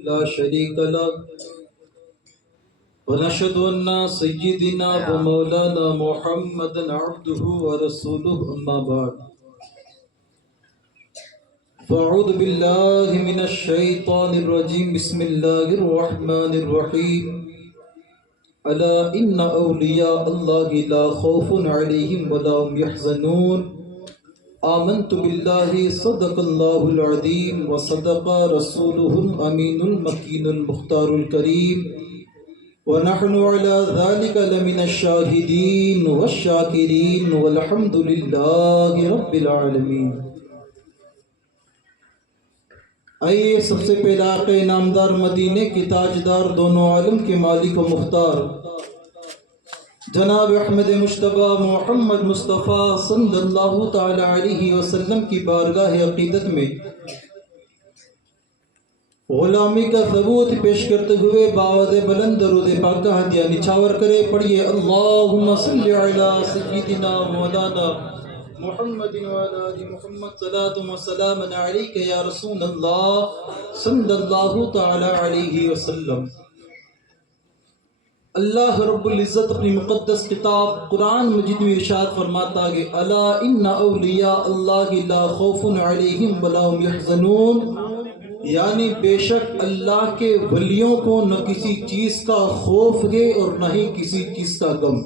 لا شريك له ونشهد أن سيدنا ومولانا محمدا عبده ورسوله أما بعد فأعوذ بالله من الشيطان الرجيم بسم الله الرحمن الرحيم ألا إن أولياء الله لا خوف عليهم ولا هم يحزنون آمنت بالله صدق الله العظيم وصدق رسوله الأمين المكين المختار الكريم ونحن على ذلك لمن الشاهدين والشاكرين والحمد لله رب العالمين۔ آئیے سب سے پہلے آقا نامدار مدینے کی تاجدار دونوں عالم کے مالک و مختار جناب احمد مجتبیٰ محمد مصطفیٰ صلی اللہ تعالی علیہ وسلم کی بارگاہ عقیدت میں غلامی کا ثبوت پیش کرتے ہوئے باوز بلند درود پاک کا ہدیہ نچھاور کرے پڑھیے اللہم صلی علی سیدنا مولانا محمد وعلی آل محمد صلاة و سلام علیک یا رسول اللہ صلی اللہ تعالی علیہ وسلم۔ اللہ رب العزت اپنی مقدس کتاب قرآن مجید میں ارشاد فرماتا ہے الا ان اولیاء اللہ لا خوف علیہم ولا هم يحزنون، یعنی بے شک اللہ کے ولیوں کو نہ کسی چیز کا خوف ہے اور نہ ہی کسی چیز کا غم۔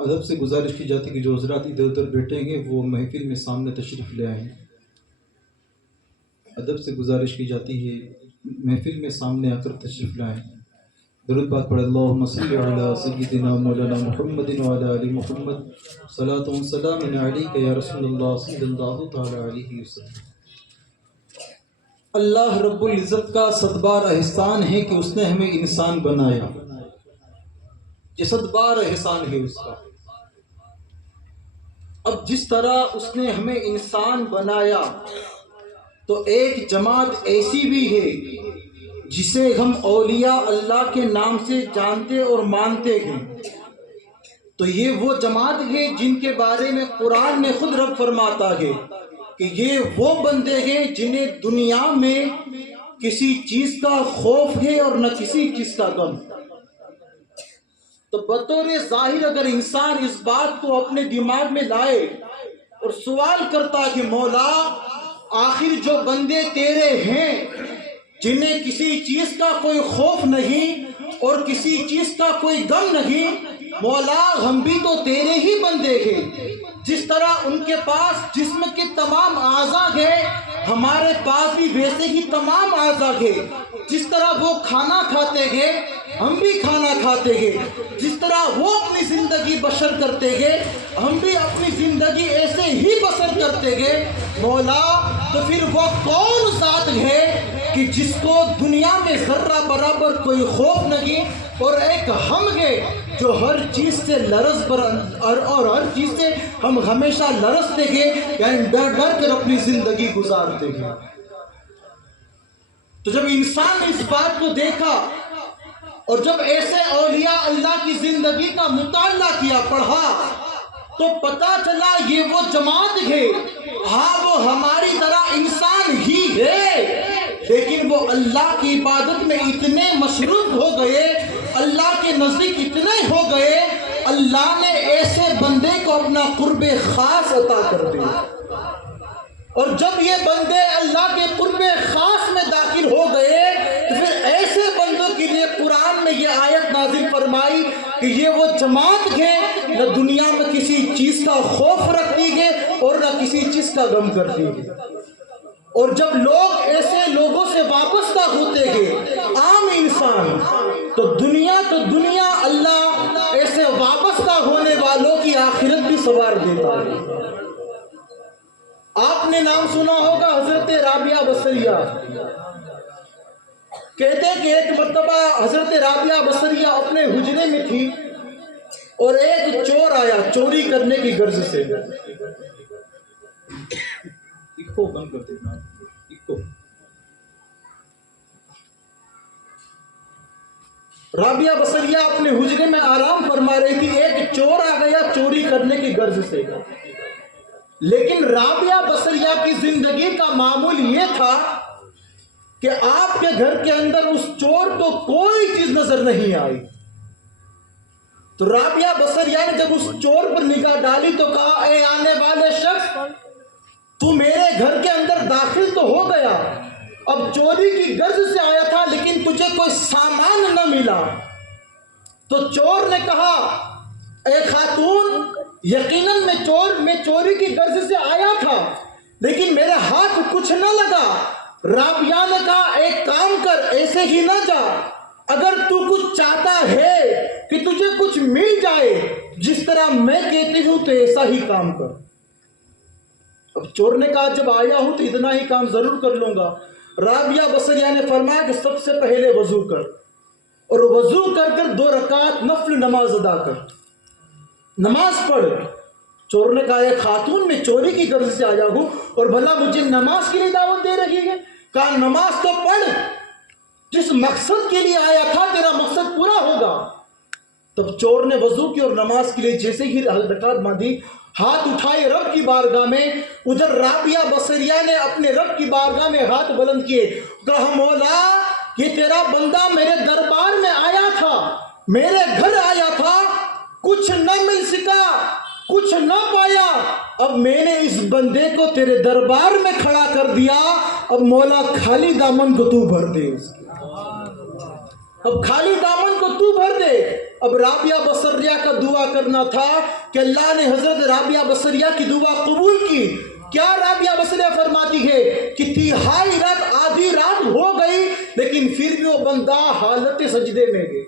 ادب سے گزارش کی جاتی کہ جو حضرات ادھر ادھر بیٹھیں گے وہ محفل میں سامنے تشریف لے آئیں۔ ادب سے گزارش کی جاتی ہے محفل میں سامنے آ کر تشریف لائیں۔ درود پاک پڑھ اللہم صلی علی سیدنا مولانا محمد وعلی آل محمد صلاۃ و سلام علیک یا رسول اللہ صلی اللہ تعالی علیہ وسلم۔ اللہ رب العزت کا صد بار احسان ہے کہ اس نے ہمیں انسان بنایا، یہ صد بار احسان ہے اس کا۔ اب جس طرح اس نے ہمیں انسان بنایا تو ایک جماعت ایسی بھی ہے جسے ہم اولیاء اللہ کے نام سے جانتے اور مانتے ہیں، تو یہ وہ جماعت ہے جن کے بارے میں قرآن میں خود رب فرماتا ہے کہ یہ وہ بندے ہیں جنہیں دنیا میں کسی چیز کا خوف ہے اور نہ کسی چیز کا غم۔ تو بطور ظاہر اگر انسان اس بات کو اپنے دماغ میں لائے اور سوال کرتا کہ مولا آخر جو بندے تیرے ہیں جنہیں کسی چیز کا کوئی خوف نہیں اور کسی چیز کا کوئی غم نہیں، مولا ہم بھی تو تیرے ہی بندے ہیں، جس طرح ان کے پاس جسم کے تمام اعضاء ہیں ہمارے پاس بھی ویسے ہی تمام اعضاء ہیں، جس طرح وہ کھانا کھاتے ہیں ہم بھی کھانا کھاتے ہیں، جس طرح وہ اپنی زندگی بسر کرتے ہیں ہم بھی اپنی زندگی ایسے ہی بسر کرتے ہیں۔ مولا تو پھر وہ کون ذات ہے کہ جس کو دنیا میں ذرہ برابر کوئی خوف نہیں اور ایک ہم ہے جو ہر چیز سے لرز پر اور ہر چیز سے ہم ہمیشہ لرزتے ہیں، یعنی ڈر ڈر کر اپنی زندگی گزارتے ہیں۔ تو جب انسان نے اس بات کو دیکھا اور جب ایسے اولیاء اللہ کی زندگی کا مطالعہ کیا، پڑھا، تو پتہ چلا یہ وہ جماعت ہے، ہاں وہ ہماری طرح انسان ہی ہے لیکن وہ اللہ کی عبادت میں اتنے مصروف ہو گئے، اللہ کے نزدیک اتنے ہو گئے، اللہ نے ایسے بندے کو اپنا قرب خاص عطا کر دیا۔ اور جب یہ بندے اللہ کے قرب خاص میں داخل ہو گئے تو پھر ایسے بندوں کے لیے قرآن میں یہ آیت نازل فرمائی کہ یہ وہ جماعت ہے نہ دنیا میں کسی چیز کا خوف رکھتی ہے اور نہ کسی چیز کا غم کرتی ہے۔ اور جب لوگ ایسے لوگوں سے وابستہ ہوتے ہیں عام انسان، تو دنیا اللہ ایسے وابستہ ہونے والوں کی آخرت بھی سنوار دیتا ہے۔ آپ نے نام سنا ہوگا حضرت رابعہ بصریہ، کہتے کہ ایک مرتبہ حضرت رابعہ بصریہ اپنے حجرے میں تھی اور ایک چور آیا چوری کرنے کی غرض سے۔ بند کر دینا۔ رابعہ بصریہ اپنے حجرے میں آرام فرما رہی تھی، ایک چور آ گیا چوری کرنے کی غرض سے، لیکن رابعہ بصریہ کی زندگی کا معمول یہ تھا کہ آپ کے گھر کے اندر اس چور کو کوئی چیز نظر نہیں آئی۔ تو رابعہ بصریہ نے جب اس چور پر نگاہ ڈالی تو کہا، اے آنے والے شخص، تو میرے گھر کے اندر داخل تو ہو گیا، اب چوری کی غرض سے آیا تھا لیکن تجھے کوئی سامان نہ ملا۔ تو چور نے کہا، اے خاتون، یقیناً میں چوری کی غرض سے آیا تھا لیکن میرے ہاتھ کچھ نہ لگا۔ رابعہ نے کہا، ایک کام کر، ایسے ہی نہ جا، اگر تو کچھ چاہتا ہے کہ تجھے کچھ مل جائے جس طرح میں کہتی ہوں تو ایسا ہی کام کر۔ اب چور نے کہا، جب آیا ہوں تو اتنا ہی کام ضرور کر لوں گا۔ رابعہ بصریہ نے فرمایا کہ سب سے پہلے وضو کر، اور وضو کر کر 2 رکعت نفل نماز ادا کر، نماز پڑھ۔ چور نے کہا، اے خاتون، میں چوری کی غرض سے آیا ہوں اور بھلا مجھے نماز کے لیے دعوت دے رہی ہے؟ کہا، نماز تو پڑھ، جس مقصد کے لیے آیا تھا تیرا مقصد پورا ہوگا۔ تب چور نے وضو کی اور نماز کے لیے جیسے ہی رکعت باندھی، ہاتھ اٹھائے رب کی بارگاہ میں، ادھر رابعہ بصریہ نے اپنے رب کی بارگاہ میں ہاتھ بلند کیے، کہا، مولا، یہ تیرا بندہ میرے دربار میں آیا تھا، میرے گھر آیا تھا، کچھ نہ مل سکا، کچھ نہ پایا، اب میں نے اس بندے کو تیرے دربار میں کھڑا کر دیا، اب مولا خالی دامن کو تو بھر دے، اب خالی دامن کو تو بھر دے۔ اب رابعہ بصریہ کا دعا کرنا تھا کہ اللہ نے حضرت رابعہ بصریہ کی دعا قبول کی۔ کیا رابعہ بصریہ فرماتی ہے کہ تہائی رات، آدھی رات ہو گئی لیکن پھر بھی وہ بندہ حالت سجدے میں گئے،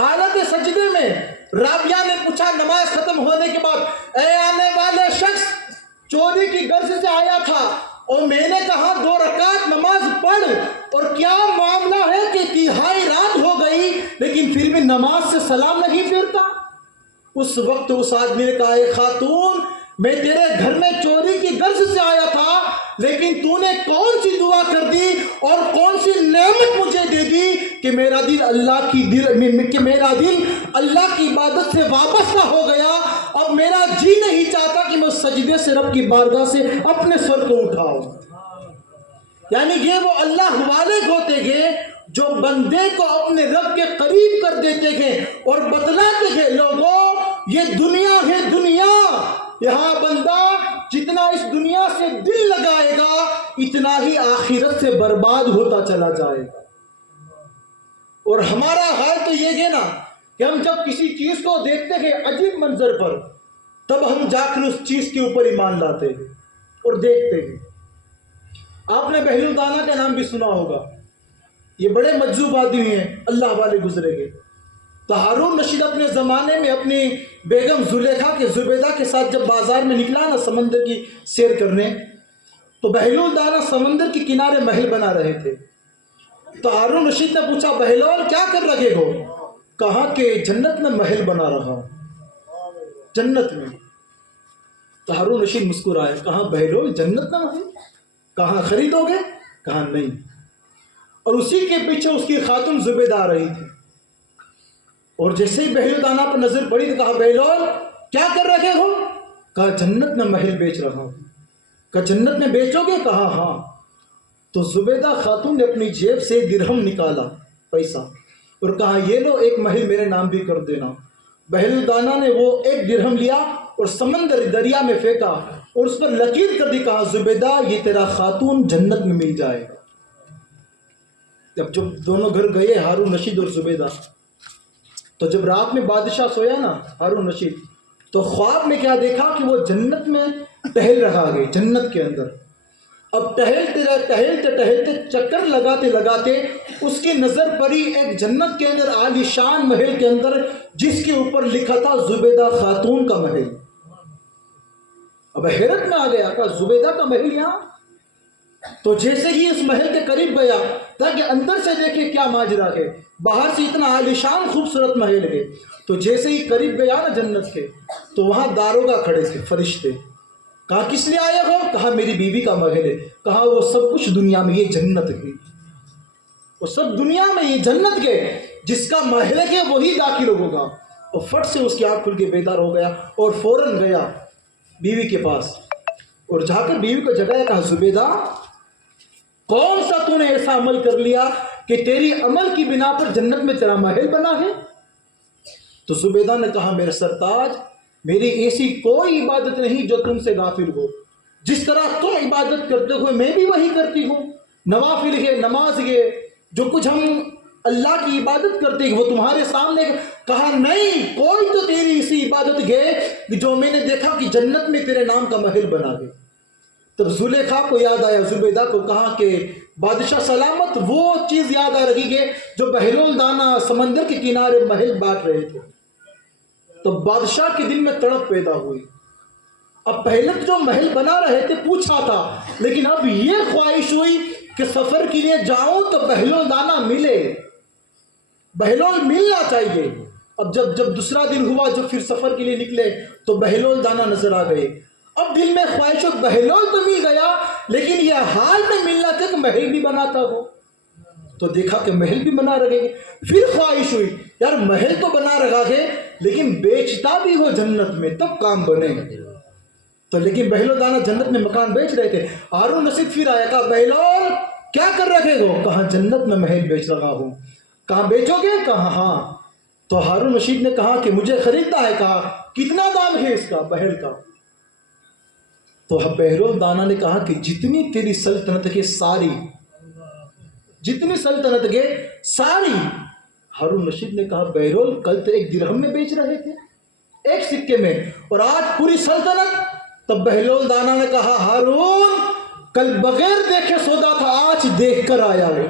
حالت سجدے میں۔ رابعہ نے پوچھا نماز ختم ہونے کے بعد، اے آنے والے شخص، چوری کی غرض سے آیا تھا اور میں نے کہا 2 رکعت نماز پڑھ، اور کیا معاملہ ہے کہ تہائی رات ہو گئی لیکن پھر بھی نماز سے سلام نہیں پھرتا؟ اس وقت اس آدمی نے کہا، اے خاتون، میں تیرے گھر میں چوری کی غرض سے آیا تھا لیکن تو نے کون سی دعا کر دی اور کون سی نعمت مجھے دے دی کہ میرا دل اللہ کی عبادت سے وابستہ ہو گیا۔ اب میرا جی نہیں چاہتا کہ میں سجدے سے رب کی بارگاہ سے اپنے سر کو اٹھاؤں۔ یعنی یہ وہ اللہ والے ہوتے گئے جو بندے کو اپنے رب کے قریب کر دیتے گئے اور بتلاتے گئے، لوگوں، یہ دنیا ہے، دنیا، یہاں بندہ جتنا اس دنیا سے دل لگائے گا اتنا ہی آخرت سے برباد ہوتا چلا جائے گا۔ اور ہمارا حال تو یہ ہے نا کہ ہم جب کسی چیز کو دیکھتے ہیں عجیب منظر پر، تب ہم جا کر اس چیز کے اوپر ایمان لاتے ہیں اور دیکھتے ہیں۔ آپ نے بہلول دانا کا نام بھی سنا ہوگا، یہ بڑے مجذوب آدمی ہیں، اللہ والے گزرے گئے۔ تو ہارون رشید اپنے زمانے میں اپنی بیگم زلیخا کے زبیدہ کے ساتھ جب بازار میں نکلا نا سمندر کی سیر کرنے، تو بہلول دانا سمندر کے کنارے محل بنا رہے تھے۔ تو ہارون رشید نے پوچھا، بہلول کیا کر رہے ہو؟ کہا کہ جنت میں محل بنا رہا ہوں، جنت میں۔ تو ہارون رشید مسکرائے، کہا بہلول جنت میں محل؟ کہاں خریدو گے؟ کہا نہیں۔ اور اسی کے پیچھے اس کی خاتون زبیدہ آ رہی تھی، اور جیسے ہی بہلول دانا پر نظر پڑی تو کہا، بہلول کیا کر رہے ہو؟ کہا جنت میں محل بیچ رہا ہوں۔ کہا جنت میں بیچو گے؟ کہا ہاں۔ تو زبیدہ خاتون نے اپنی جیب سے درہم نکالا، پیسہ، اور کہا یہ لو، ایک محل میرے نام بھی کر دینا۔ بہلول دانا نے وہ 1 درہم لیا اور سمندر دریا میں پھینکا اور اس پر لکیر کر دی، کہا زبیدہ یہ تیرا خاتون جنت میں مل جائے گا۔ جب دونوں گھر گئے ہارون رشید اور زبیدہ، تو جب رات میں بادشاہ سویا نا ہارون رشید، تو خواب میں کیا دیکھا کہ وہ جنت میں ٹہل رہا ہے، جنت کے اندر۔ اب ٹہلتے چکر لگاتے اس کی نظر پڑی ایک جنت کے اندر عالی شان محل کے اندر، جس کے اوپر لکھا تھا زبیدہ خاتون کا محل۔ اب حیرت میں آ گیا، کہا زبیدہ کا محل یہاں؟ تو جیسے ہی اس محل کے قریب گیا تاکہ اندر سے دیکھے کیا ماجرا ہے، باہر سے اتنا عالیشان خوبصورت محل ہے، تو جیسے ہی قریب گیا نا جنت کے، تو وہاں داروغہ کھڑے تھے، فرشتے۔ کہا کس لیے آئے ہو؟ کہا میری بیوی کا محل ہے۔ کہا وہ سب کچھ دنیا میں، یہ جنت ہے، وہ سب دنیا میں، یہ جنت کے، جس کا محل ہے وہی داخل ہوگا. اور فٹ سے اس کی آنکھ کھل کے بیدار ہو گیا اور فوراً گیا بیوی کے پاس اور جا کر بیوی کو جگایا. کہا زبیدہ کون سا تو نے ایسا عمل کر لیا کہ تیری عمل کی بنا پر جنت میں تیرا محل بنا ہے؟ تو زبیدہ نے کہا میرے سرتاج میری ایسی کوئی عبادت نہیں جو تم سے غافل ہو. جس طرح تم عبادت کرتے ہو میں بھی وہی کرتی ہوں. نوافل ہے، نماز ہے، جو کچھ ہم اللہ کی عبادت کرتے ہیں وہ تمہارے سامنے. کہا نہیں، کوئی تو تیری اسی عبادت ہے جو میں نے دیکھا کہ جنت میں تیرے نام کا محل بنا ہے. تب زلیخا کو یاد آیا، زبیدہ کو کہا کہ بادشاہ سلامت وہ چیز یاد آ رہی ہے جو بحرول دانا سمندر کے کنارے محل بانٹ رہے تھے. تو بادشاہ کے دل میں تڑپ پیدا ہوئی. اب پہلے جو محل بنا رہے تھے پوچھا تھا، لیکن اب یہ خواہش ہوئی کہ سفر کے لیے جاؤں تو بحلول دانا ملے، بحلول ملنا چاہیے. اب جب دوسرا دن ہوا جو پھر سفر کے لیے نکلے تو بحلول دانا نظر آ گئے. اب دل میں خواہش ہو بحلول تو مل گیا لیکن یہ حال میں ملنا تھا کہ محل بھی بناتا ہو. تو دیکھا کہ محل بھی بنا رہے. پھر خواہش ہوئی یار محل تو بنا رہا ہے لیکن بیچتا بھی ہو جنت میں تب کام بنے. تو لیکن بحلول دانا جنت میں مکان بیچ رہے تھے. ہارون رشید پھر آیا، کہا بحلول کیا کر رہے ہو؟ کہا جنت میں محل بیچ رہا ہوں. کہاں بیچو گے؟ کہا ہاں. تو ہارون رشید نے کہا کہ مجھے خریدنا ہے. کہا کتنا دام ہے اس کا محل کا؟ تو بحلول دانا نے کہا کہ جتنی تیری سلطنت کے ساری، جتنی سلطنت کے ساری. ہارون رشید نے کہا بحلول کل تو 1 درہم میں بیچ رہے تھے، 1 سکے میں، اور آج پوری سلطنت. تب بحلول دانا نے کہا ہارون کل بغیر دیکھے سودا تھا آج دیکھ کر آیا ہے.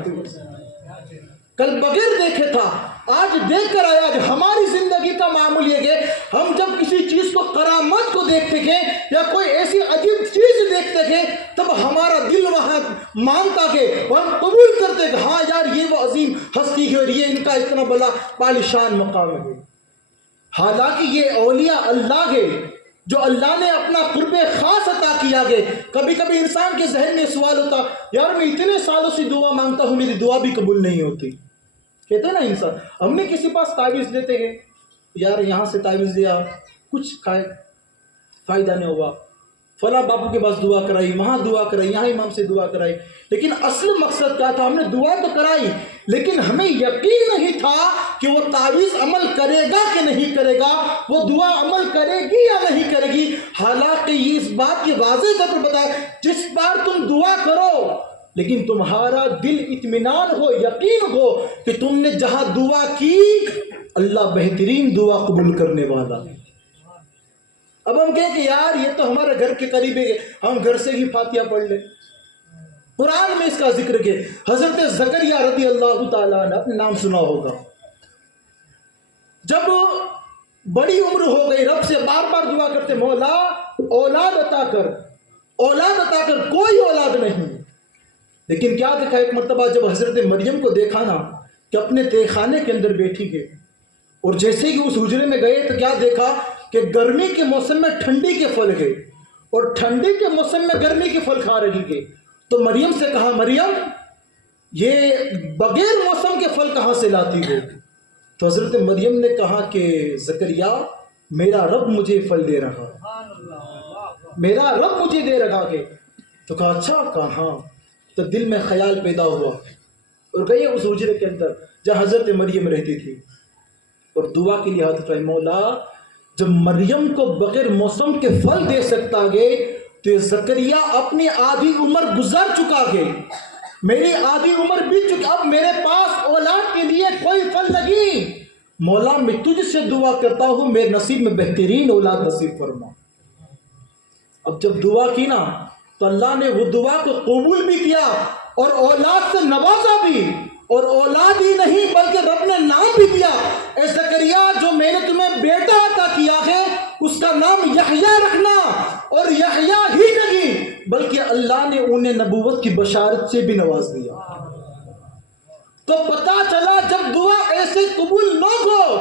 کل بغیر دیکھے تھا آج دیکھ کر آیا. آج ہماری زندگی کا معمول یہ کہ ہم جب کسی چیز کو کرامت کو دیکھتے ہیں یا کوئی ایسی عجیب چیز دیکھتے ہیں تب ہمارا دل وہاں مانتا ہے، ہم قبول کرتے ہیں کہ ہاں یار یہ وہ عظیم ہستی ہے اور یہ ان کا اتنا بڑا عالیشان مقام ہے. حالانکہ یہ اولیاء اللہ ہے جو اللہ نے اپنا قرب خاص عطا کیا ہے. کبھی کبھی انسان کے ذہن میں سوال ہوتا یار میں اتنے سالوں سے دعا مانگتا ہوں میری دعا بھی قبول نہیں ہوتی. کہتے ہیں نا انسان، ہم نے کسی پاس تعویذ دیتے ہیں، یار یہاں سے تعویذ دیا کچھ فائدہ نہیں ہوا، فلاں باپو کے پاس دعا کرائی، وہاں دعا کرائی، یہاں امام سے دعا کرائی. لیکن اصل مقصد کیا تھا؟ ہم نے دعا تو کرائی لیکن ہمیں یقین نہیں تھا کہ وہ تعویذ عمل کرے گا کہ نہیں کرے گا، وہ دعا عمل کرے گی یا نہیں کرے گی. حالانکہ یہ اس بات کی واضح طور پر بتایا جس بار تم دعا کرو لیکن تمہارا دل اطمینان ہو، یقین ہو کہ تم نے جہاں دعا کی اللہ بہترین دعا قبول کرنے والا. اب ہم کہیں کہ یار یہ تو ہمارے گھر کے قریب ہے، ہم گھر سے ہی فاتحہ پڑھ لیں. قرآن میں اس کا ذکر کہ حضرت زکریا رضی اللہ تعالیٰ نے اپنے نام سنا ہوگا، جب بڑی عمر ہو گئی رب سے بار بار دعا کرتے مولا اولاد عطا کر، اولاد عطا کر، کوئی اولاد نہیں. لیکن کیا دیکھا ایک مرتبہ جب حضرت مریم کو دیکھا نا کہ اپنے تہ خانے کے اندر بیٹھی ہے اور جیسے کہ اس حجرے میں گئے تو کیا دیکھا کہ گرمی کے موسم میں ٹھنڈی کے پھل ہے اور ٹھنڈی کے موسم میں گرمی کے پھل کھا رہی ہے. تو مریم سے کہا مریم یہ بغیر موسم کے پھل کہاں سے لاتی ہو؟ تو حضرت مریم نے کہا کہ زکریا میرا رب مجھے پھل دے رہا، میرا رب مجھے دے رہا ہے. تو کہا اچھا، کہاں؟ تو دل میں خیال پیدا ہوا اور گئے اس حجرے کے اندر جہاں حضرت مریم رہتی تھی اور دعا کے لیے ہاتھ اٹھائے. مولا جب مریم کو بغیر موسم کے پھل دے سکتا ہے تو زکریا اپنی آدھی عمر گزر چکا ہے، میری آدھی عمر بیت چکی، اب میرے پاس اولاد کے لیے کوئی پھل نہیں. مولا میں تجھ سے دعا کرتا ہوں میرے نصیب میں بہترین اولاد نصیب فرما. اب جب دعا کی نا تو اللہ نے وہ دعا کو قبول بھی کیا اور اولاد سے نوازا بھی، اور اولاد ہی نہیں بلکہ رب نے نام بھی دیا، اے زکریا جو میں نے تمہیں بیٹا عطا کیا ہے اس کا نام یحییٰ رکھنا. اور یحییٰ ہی نہیں بلکہ اللہ نے انہیں نبوت کی بشارت سے بھی نواز دیا. تو پتا چلا جب دعا ایسے قبول نہ ہو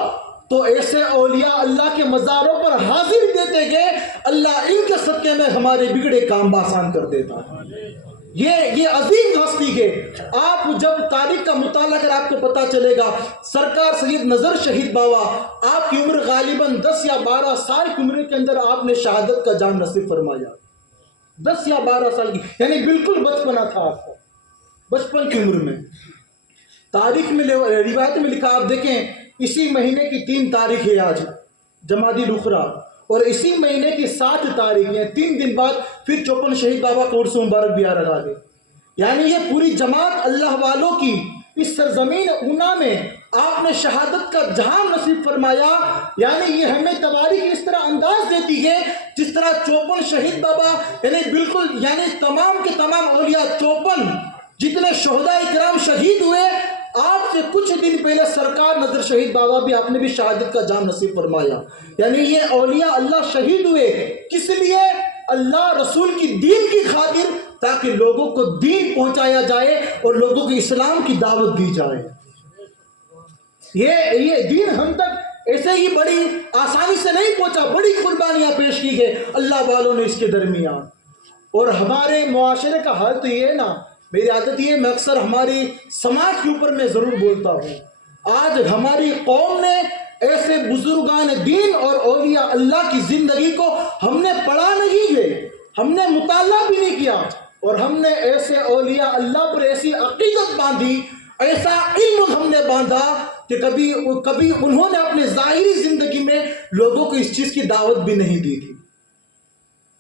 تو ایسے اولیاء اللہ کے مزاروں پر حاضر دیتے گئے، اللہ ان کے صدقے میں ہمارے بگڑے کام آسان کر دیتا ہے. یہ عظیم ہستی ہے. آپ جب تاریخ کا مطالعہ کر آپ کو پتا چلے گا سرکار سید نظر شہید بابا آپ کی عمر غالباً 10 یا 12 سال کی عمر کے اندر آپ نے شہادت کا جام نصیب فرمایا. 10 یا 12 سال کی یعنی بالکل بچپنا تھا آپ کا, بچپن کی عمر میں. تاریخ میں روایت میں لکھا آپ دیکھیں اسی مہینے کی 3 تاریخ ہے آج جمادی الاخری, اور اسی مہینے کی 7 تاریخ ہے 3 دن بعد پھر 54 شہید بابا کو عرص مبارک بھی آ رہا ہے. یعنی یہ پوری جماعت اللہ والوں کی اس سرزمین اونا میں آپ نے شہادت کا جام نصیب فرمایا. یعنی یہ ہمیں تواریخ اس طرح انداز دیتی ہے جس طرح 54 شہید بابا یعنی بالکل یعنی تمام کے تمام اولیاء 54 جتنے شہداء کرام شہید ہوئے آپ سے کچھ دن پہلے سرکار نظر شہید بابا بھی آپ نے بھی شہادت کا جام نصیب فرمایا. یعنی یہ اولیاء اللہ شہید ہوئے کس لیے؟ اللہ رسول کی دین کی خاطر, تاکہ لوگوں کو دین پہنچایا جائے اور لوگوں کو اسلام کی دعوت دی جائے. یہ دین ہم تک ایسے ہی بڑی آسانی سے نہیں پہنچا, بڑی قربانیاں پیش کی ہے اللہ والوں نے اس کے درمیان. اور ہمارے معاشرے کا حال تو یہ ہے نا, میری عادت یہ میں اکثر ہماری سماج کے اوپر میں ضرور بولتا ہوں, آج ہماری قوم نے ایسے بزرگان دین اور اولیاء اللہ کی زندگی کو ہم نے پڑھا نہیں ہے, ہم نے مطالعہ بھی نہیں کیا, اور ہم نے ایسے اولیاء اللہ پر ایسی عقیدت باندھی, ایسا علم ہم نے باندھا کہ کبھی انہوں نے اپنے ظاہری زندگی میں لوگوں کو اس چیز کی دعوت بھی نہیں دی تھی.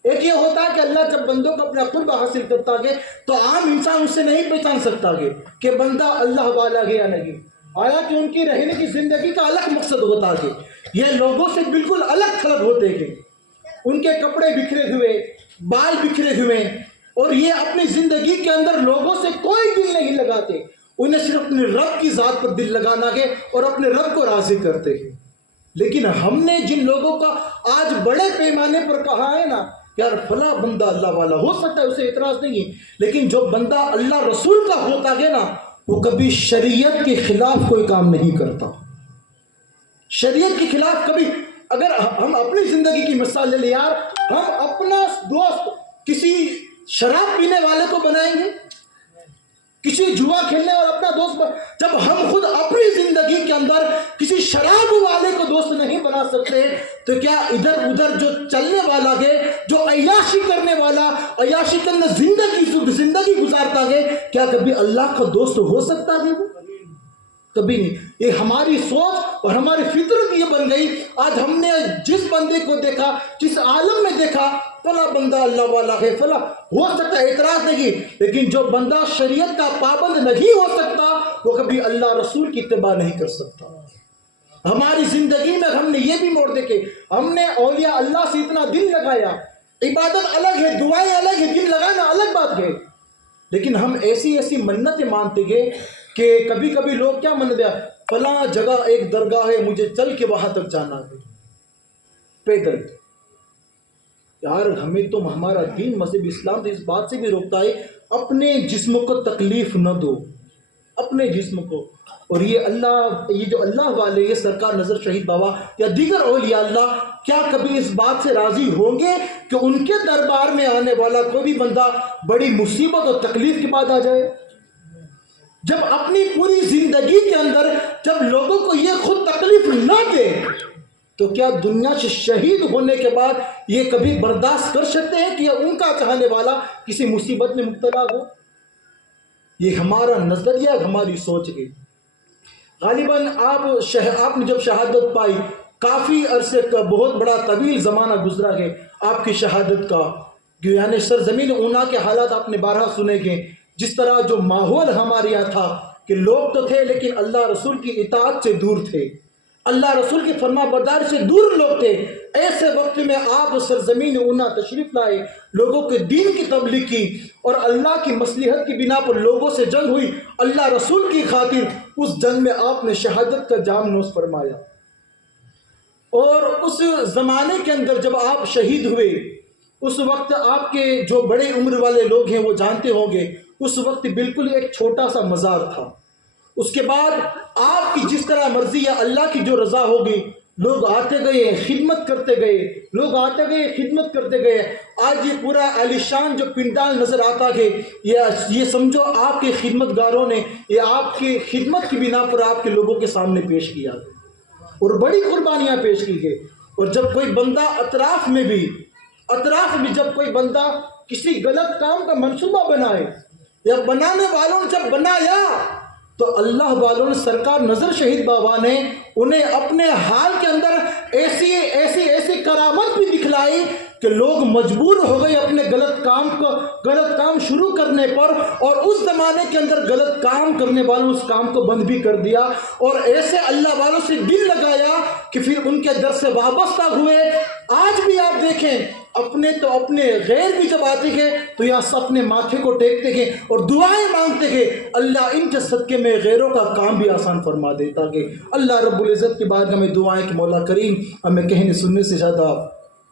ایک یہ ہوتا ہے کہ اللہ جب بندوں کو اپنا قرب حاصل کرتا ہے تو عام انسان اس سے نہیں پہچان سکتا ہے کہ بندہ اللہ والا ہے یا نہیں, حالانکہ ان کی رہنے کی زندگی کا الگ مقصد ہوتا ہے. یہ لوگوں سے بالکل الگ تھلگ ہوتے ہیں, ان کے کپڑے بکھرے ہوئے, بال بکھرے ہوئے, اور یہ اپنی زندگی کے اندر لوگوں سے کوئی دل نہیں لگاتے, انہیں صرف اپنے رب کی ذات پر دل لگانا ہے اور اپنے رب کو راضی کرتے ہیں. لیکن ہم نے جن لوگوں کا آج بڑے پیمانے پر کہا ہے نا یار فلاں بندہ اللہ والا, ہو سکتا ہے اسے اعتراض نہیں ہے, لیکن جو بندہ اللہ رسول کا ہوتا ہے نا وہ کبھی شریعت کے خلاف کوئی کام نہیں کرتا. شریعت کے خلاف کبھی, اگر ہم اپنی زندگی کی مثال لے لیں یار, ہم اپنا دوست کسی شراب پینے والے کو بنائیں گے, کسی جوا کھیلنے والا اپنا دوست جب ہم خود اپنی زندگی کے اندر کسی شراب والے کو دوست نہیں بنا سکتے تو کیا ادھر ادھر جو چلنے والا ہے, جو عیاشی کرنے والا, عیاشی کے اندر زندگی گزارتا ہے, کیا کبھی اللہ کا دوست ہو سکتا ہے؟ وہ کبھی نہیں. یہ ہماری سوچ اور ہماری فطرت یہ بن گئی. آج ہم نے جس بندے کو دیکھا, جس عالم میں دیکھا فلاں بندہ اللہ والا ہے, فلاں ہو سکتا ہے اعتراض نہیں, لیکن جو بندہ شریعت کا پابند نہیں ہو سکتا وہ کبھی اللہ رسول کی اتباع نہیں کر سکتا. ہماری زندگی میں ہم نے یہ بھی موڑ دیکھے, ہم نے اولیاء اللہ سے اتنا دل لگایا, عبادت الگ ہے, دعائیں الگ ہے, دل لگانا الگ بات ہے, لیکن ہم ایسی منتیں مانتے گئے کہ کبھی کبھی لوگ کیا من دیا, فلاں جگہ ایک درگاہ ہے مجھے چل کے وہاں تک جانا ہے پیدل. یار ہمیں تو ہمارا دین مذہب اسلام تو اس بات سے بھی روکتا ہے اپنے جسم کو تکلیف نہ دو, اپنے جسم کو. اور یہ جو اللہ والے, یہ سرکار نظر شہید بابا یا دیگر اولیاء اللہ کیا کبھی اس بات سے راضی ہوں گے کہ ان کے دربار میں آنے والا کوئی بھی بندہ بڑی مصیبت اور تکلیف کے بعد آ جائے؟ جب اپنی پوری زندگی کے اندر جب لوگوں کو یہ خود تکلیف نہ دے تو کیا دنیا سے شہید ہونے کے بعد یہ کبھی برداشت کر سکتے ہیں کہ ان کا چاہنے والا کسی مصیبت میں مبتلا ہو؟ یہ ہمارا نظریہ, ہماری سوچ ہے. غالباً آپ نے جب شہادت پائی, کافی عرصے کا بہت بڑا طویل زمانہ گزرا ہے آپ کی شہادت کا, یعنی سرزمین اونا کے حالات آپ نے بارہا سنے گے, جس طرح جو ماحول ہمارے یہاں تھا کہ لوگ تو تھے لیکن اللہ رسول کی اطاعت سے دور تھے, اللہ رسول کی فرما برداری سے دور لوگ تھے. ایسے وقت میں آپ سرزمین اونا تشریف لائے, لوگوں کے دین کی تبلیغ کی, اور اللہ کی مصلحت کی بنا پر لوگوں سے جنگ ہوئی, اللہ رسول کی خاطر اس جنگ میں آپ نے شہادت کا جام نوش فرمایا. اور اس زمانے کے اندر جب آپ شہید ہوئے اس وقت آپ کے جو بڑے عمر والے لوگ ہیں وہ جانتے ہوں گے, اس وقت بالکل ایک چھوٹا سا مزار تھا. اس کے بعد آپ کی جس طرح مرضی یا اللہ کی جو رضا ہوگی لوگ آتے گئے خدمت کرتے گئے، لوگ آتے گئے خدمت کرتے گئے. آج یہ پورا عالیشان جو پنڈال نظر آتا ہے، یہ سمجھو آپ کے خدمت گاروں نے یہ آپ کی خدمت کی بنا پر آپ کے لوگوں کے سامنے پیش کیا اور بڑی قربانیاں پیش کی ہے. اور جب کوئی بندہ اطراف میں بھی جب کوئی بندہ کسی غلط کام کا منصوبہ بنائے یا بنانے والوں نے جب بنایا تو اللہ والوں نے سرکار نظر شہید بابا نے انہیں اپنے حال کے اندر ایسی کرامت بھی دکھلائی کہ لوگ مجبور ہو گئے اپنے غلط کام شروع کرنے پر، اور اس زمانے کے اندر غلط کام کرنے والوں اس کام کو بند بھی کر دیا اور ایسے اللہ والوں سے دل لگایا کہ پھر ان کے در سے وابستہ ہوئے. آج بھی آپ دیکھیں اپنے غیر بھی جب آتے ہیں تو یہاں اپنے ماتھے کو ٹیکتے ہیں اور دعائیں مانگتے ہیں، اللہ ان کے صدقے میں غیروں کا کام بھی آسان فرما دیتا ہے. اللہ رب العزت کی بارگاہ میں دعائیں کہ مولا کریم ہمیں کہنے سننے سے زیادہ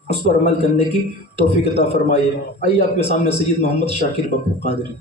اس پر عمل کرنے کی توفیق عطا فرمائے. آئیے آپ کے سامنے سید محمد شاکر بپو قادری.